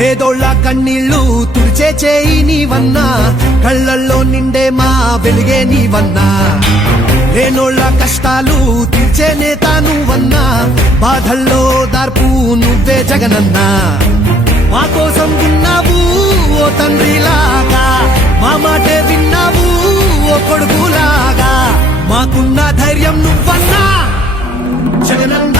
పేదోళ్ళ కన్నీళ్లు తుడిచే చేయి నీవన్నా, కళ్ళల్లో నిండే మా వెలుగే నీవన్నా. లేనోళ్ళ కష్టాలు తీర్చే నేత నువ్వన్నా, బాధల్లో దార్పు నువ్వే జగనన్నా. మా కోసం ఉన్నావు ఓ తండ్రిలాగా, మా మాటే విన్నావు ఓ కొడుకులాగా. మాకున్న ధైర్యం నువ్వన్నా జగనన్నా.